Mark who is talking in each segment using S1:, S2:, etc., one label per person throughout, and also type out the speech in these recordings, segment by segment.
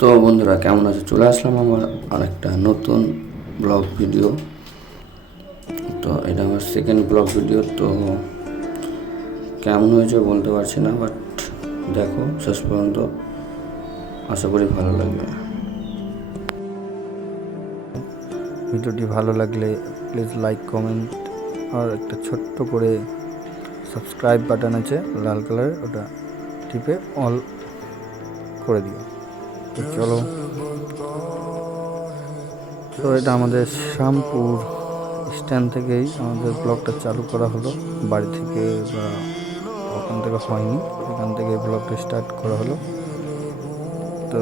S1: তো বন্ধুরা, কেমন আছে? চলে আসলাম আমার আরেকটা নতুন ব্লগ ভিডিও। তো এটা আমার সেকেন্ড ব্লগ ভিডিও, তো কেমন হয়েছে বলতে পারছি না বাট দেখো, শেষ পর্যন্ত আশা করি ভালো লাগবে।
S2: ভিডিওটি ভালো লাগলে প্লিজ লাইক কমেন্ট আর একটা ছোট্ট করে সাবস্ক্রাইব বাটন আছে, লাল কালারের, ওটা টিপে অল করে দিও। তো চলো। তো এটা আমাদের শ্যামপুর স্ট্যান্ড থেকেই আমাদের ব্লগটা চালু করা হলো। বাড়ি থেকে বা ওখান থেকে হয়নি, এখান থেকে ব্লগটা স্টার্ট করা হলো। তো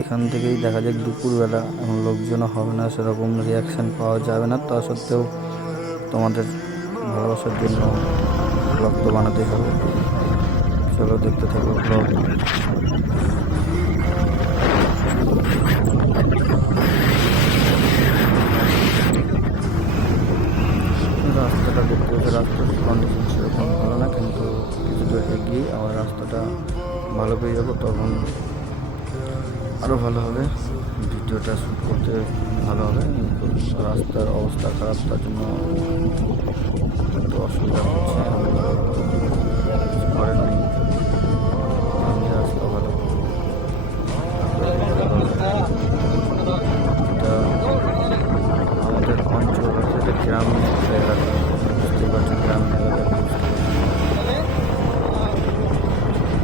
S2: এখান থেকেই দেখা যাক দুপুরবেলা এখন লোকজনও হবে না, সেরকম রিয়াকশান পাওয়া যাবে না। তা সত্ত্বেও তোমাদের ভালোবাসার জন্য ব্লগ তো বানাতেই হবে। চলো দেখতে থাকো ব্লগ রাস্তাটা দেখতে হচ্ছে, রাস্তার কন্ডিশন সেরকম ভালো না, কিন্তু কিছু দূর এগিয়ে আবার রাস্তাটা ভালো পেয়ে যাব, তখন আরও ভালো হবে। ভিডিওটা শ্যুট করতে ভালো হবে, কিন্তু রাস্তার অবস্থা খারাপ, তার জন্য একটু অসুবিধা হচ্ছে। নেই। রাস্তা ভালো। আমাদের অঞ্চল এলাকা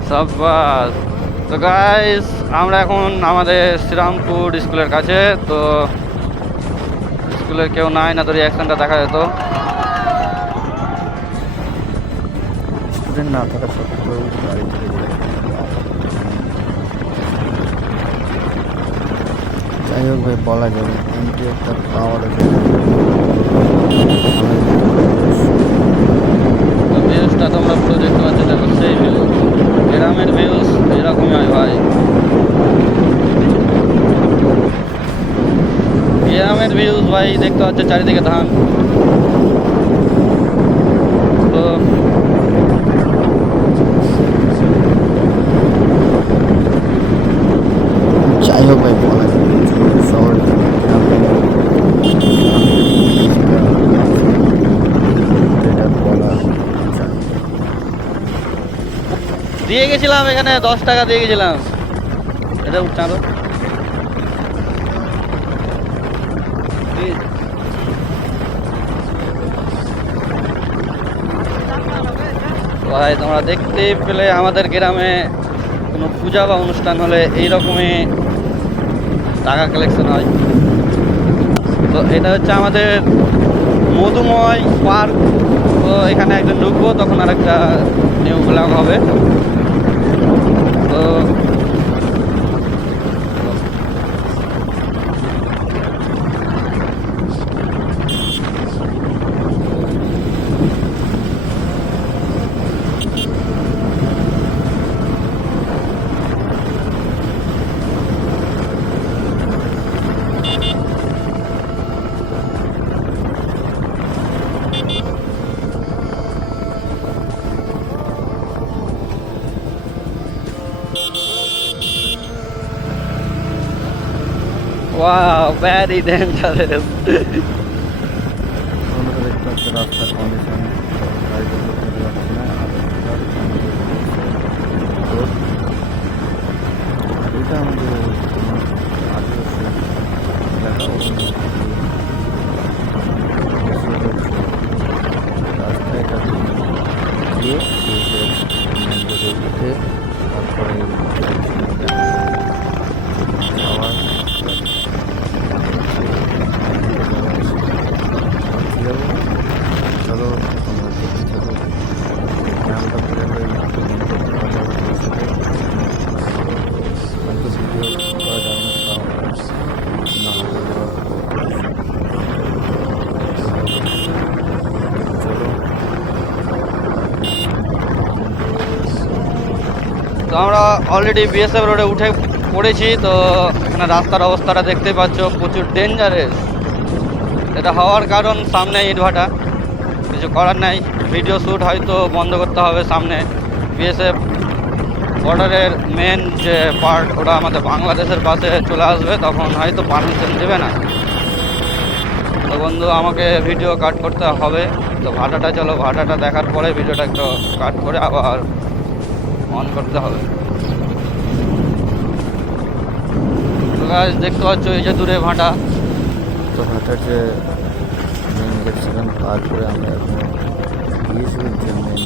S3: সাব্বাস তো গাইস আমরা এখন আমাদের শ্রীরামপুর স্কুলের কাছে তো স্কুলের কেউ নাই না তো রিয়াকশনটা দেখা যেত।
S2: স্টুডেন্ট না থাকা সত্ত্বেও গাড়ি থেকে যাই হোক ভাই বলা যাবে এমপি একটা পাওয়ার আছে।
S3: ভিউজটা তোমরা পুরো দেখতে পাচ্ছ দেখো সেই ভিউ গ্রামের ভিউজ এরকমই হয় ভাই গ্রামের ভিউজ ভাই দেখতে পাচ্ছ চারিদিকে ধান তো
S2: যাই হোক ভাই বলা যাবে শহর গ্রামে এটা বলা যায়।
S3: দিয়ে গেছিলাম এখানে দশ টাকা দিয়ে গেছিলাম। এটা উঠছে আরও ভাই, তোমরা দেখতে পেলে আমাদের গ্রামে কোনো পূজা বা অনুষ্ঠান হলে এইরকমই টাকা কালেকশন হয়। তো এটা হচ্ছে আমাদের মধুময় পার্ক তো এখানে একজন ঢুকবো, তখন আর একটা নিউ ব্লগ হবে। ওয়াও ভ্যারি ডেঞ্জারাস
S2: তোমরা দেখতে পাচ্ছ রাস্তার কন্ডিশন গাড়ি তো করতে পারছি না আর এটা হচ্ছে আমাদের রোড আর
S3: তো আমরা অলরেডি বিএসএফ রোডে উঠে পড়েছি, তো এখানে রাস্তার অবস্থাটা দেখতেই পাচ্ছ, প্রচুর ডেঞ্জারেস এটা হওয়ার কারণ সামনে ইটভাটা কিছু করার নাই। ভিডিও শ্যুট হয়তো বন্ধ করতে হবে সামনে। বিএসএফ বর্ডারের মেন যে পার্ট ওটা আমাদের বাংলাদেশের পাশে চলে আসবে, তখন হয়তো পারমিশন দেবে না। তো বন্ধু, আমাকে ভিডিও কাট করতে হবে। তো ভাটাটা চলো, ভাটাটা দেখার পরে ভিডিওটা একটু কাট করে আবার অন করতে হবে। দেখতে পাচ্ছ, এই যে দূরে ভাটা।
S2: তো হাটার যে মেন গেট সেখানে পার করে আমরা এখন গিয়েছিলাম যে মেন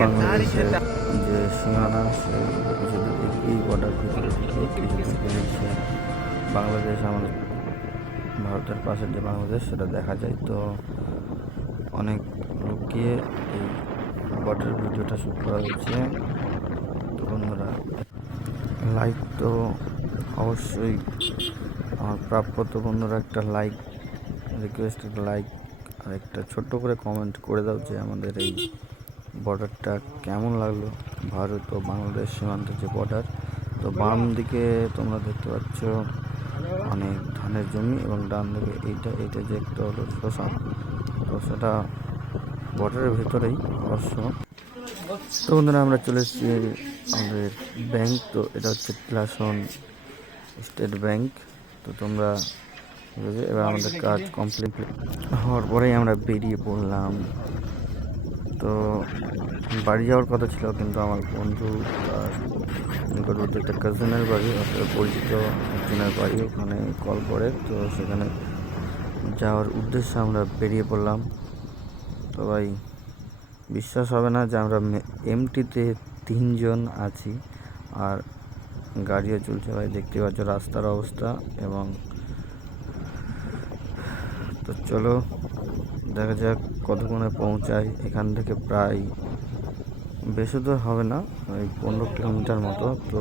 S2: বাংলাদেশের যে সীমানা কিছুদিন বর্ডার ভিতরে কিছুদিন বাংলাদেশ আমাদের ভারতের পাশের যে বাংলাদেশ, সেটা দেখা যায়। তো অনেক লোককে এই বর্ডার ভিডিওটা শ্যুট করা হয়েছে। তো বন্ধুরা লাইক তো অবশ্যই আমার প্রাপ্য তো বন্ধুরা, একটা লাইক রিকোয়েস্ট একটা লাইক আর একটা ছোট্ট করে কমেন্ট করে দাও যে আমাদের এই বর্ডারটা কেমন লাগল? ভারত ও বাংলাদেশ সীমান্তের যে বর্ডার তো বাম দিকে তোমরা দেখতে পাচ্ছ অনেক ধানের জমি এবং ডান দিকে এইটা এইটা যে একটা হলো শশা তো সেটা বর্ডারের ভেতরেই অবশ্য। তো বন্ধুরা, আমরা চলে এসেছি আমাদের ব্যাংক তো এটা হচ্ছে ক্লাসন স্টেট ব্যাংক তো তোমরা এবার আমাদের কাজ কমপ্লিট হওয়ার পরেই আমরা বেরিয়ে পড়লাম। তো বাড়ি যাওয়ার কথা ছিল, কিন্তু আমার বন্ধু আর নিকটবর্তী একটা কাজিনের বাড়ি, অর্থাৎ পরিচিত একজনের বাড়ি ওখানে কল করে। তো সেখানে যাওয়ার উদ্দেশ্যে আমরা বেরিয়ে পড়লাম। তো ভাই, বিশ্বাস হবে না যে আমরা এমটিতে তিনজন আছি। আর গাড়িও চলছে ভাই, দেখতে পাচ্ছ রাস্তার অবস্থা এবং তো চলো, দেখা যাক কতক্ষণে পৌঁছাই এখান থেকে প্রায় বেশি দূর হবে না, ওই পনেরো কিলোমিটার মতো। তো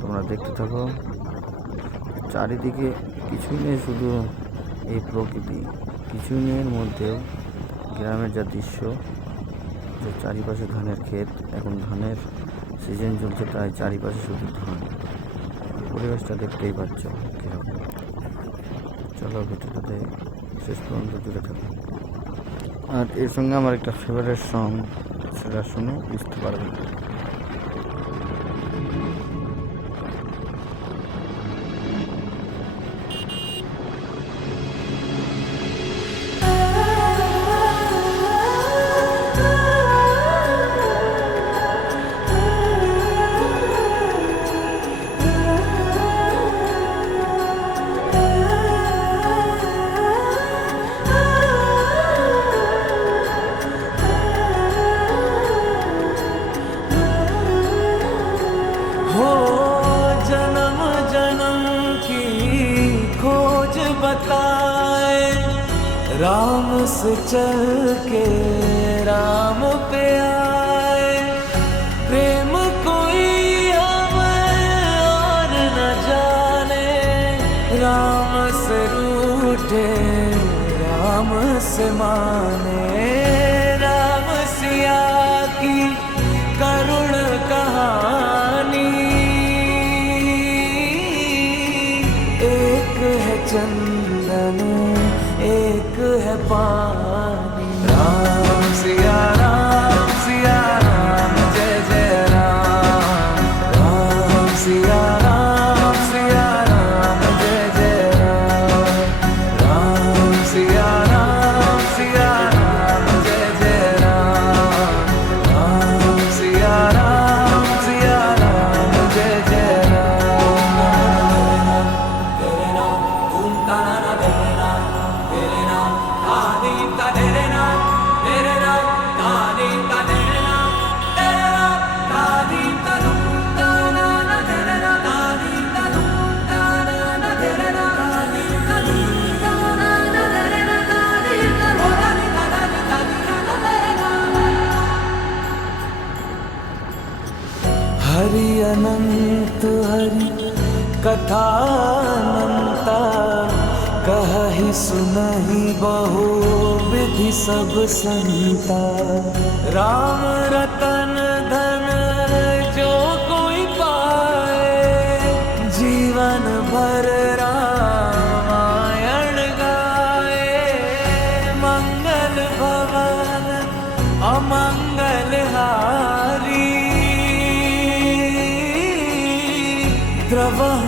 S2: তোমরা দেখতে থাকো, চারিদিকে কিছুই নেই, শুধু এই প্রকৃতি। কিছুই নেই এর মধ্যেও। গ্রামের যা দৃশ্য, যে চারিপাশে ধানের ক্ষেত, এখন ধানের সিজন চলছে, তাই চারিপাশে শুধু ধান। পরিবেশটা দেখতেই পাচ্ছ কীরকম। চলো ভিডিওটাতে শেষ পর্যন্ত জুড়ে থাকো। আর এর সঙ্গে আমার একটা ফেভারিট সং সেটা শুনে বুঝতে পারবে
S4: राम से चल के राम पे आए। प्रेम कोई हमें और न जाने। राम से रूठे, राम से माने। अनंत। हरि कथानंता कहहि सुनहि बहु विधि सब संता। राम रत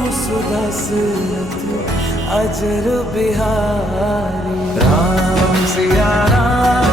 S4: द्रवहु सुदसरथ अजर बिहारी राम सिया राम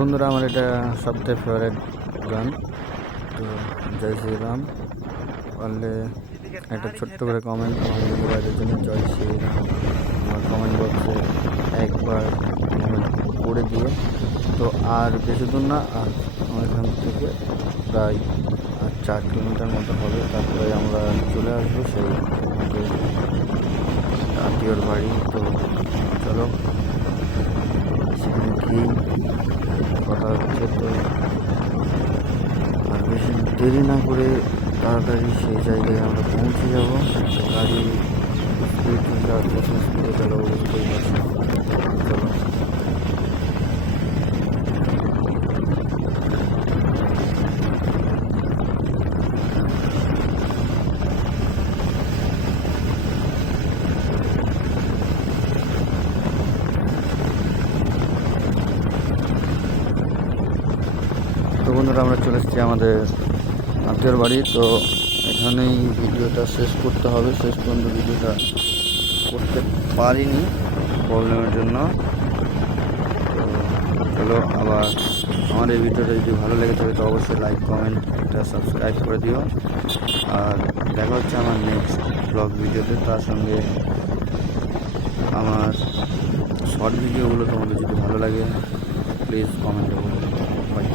S2: বন্ধুরা, আমার এটা সবথেকে ফেভারিট গান। তো জয় শ্রীরাম। পারলে একটা ছোট্ট করে কমেন্ট আমার বন্ধুরাদের জন্য জয় শ্রীরাম। আমার কমেন্ট বক্সে একবার করে দিও। তো আর বেশি দূর না, আর আমার এখান থেকে প্রায় চার কিলোমিটার মতো হবে। তারপরে আমরা চলে আসব সেই আত্মীয়র বাড়ি। তো চলো সেখানে গিয়েই কথা হচ্ছে তো আর বেশি দেরি না করে তাড়াতাড়ি সেই জায়গায় আমরা পৌঁছে যাব। গাড়ি স্পিড যাওয়ার কত স্পিডে তো বন্ধুরা, আমরা চলে এসেছি আমাদের আত্মীয়র বাড়ি, তো এখানেই ভিডিওটা শেষ করতে হবে। শেষ পর্যন্ত ভিডিওটা করতে পারিনি প্রবলেমের জন্য। তো চলো, আবার আমার এই ভিডিওটা যদি ভালো লেগে থাকে, তো অবশ্যই লাইক কমেন্ট একটা সাবস্ক্রাইব করে দিও। আর দেখা হচ্ছে আমার নেক্সট ব্লগ ভিডিওতে। তার সঙ্গে আমার শর্ট ভিডিওগুলো তোমাদের যদি ভালো লাগে প্লিজ কমেন্টে বাই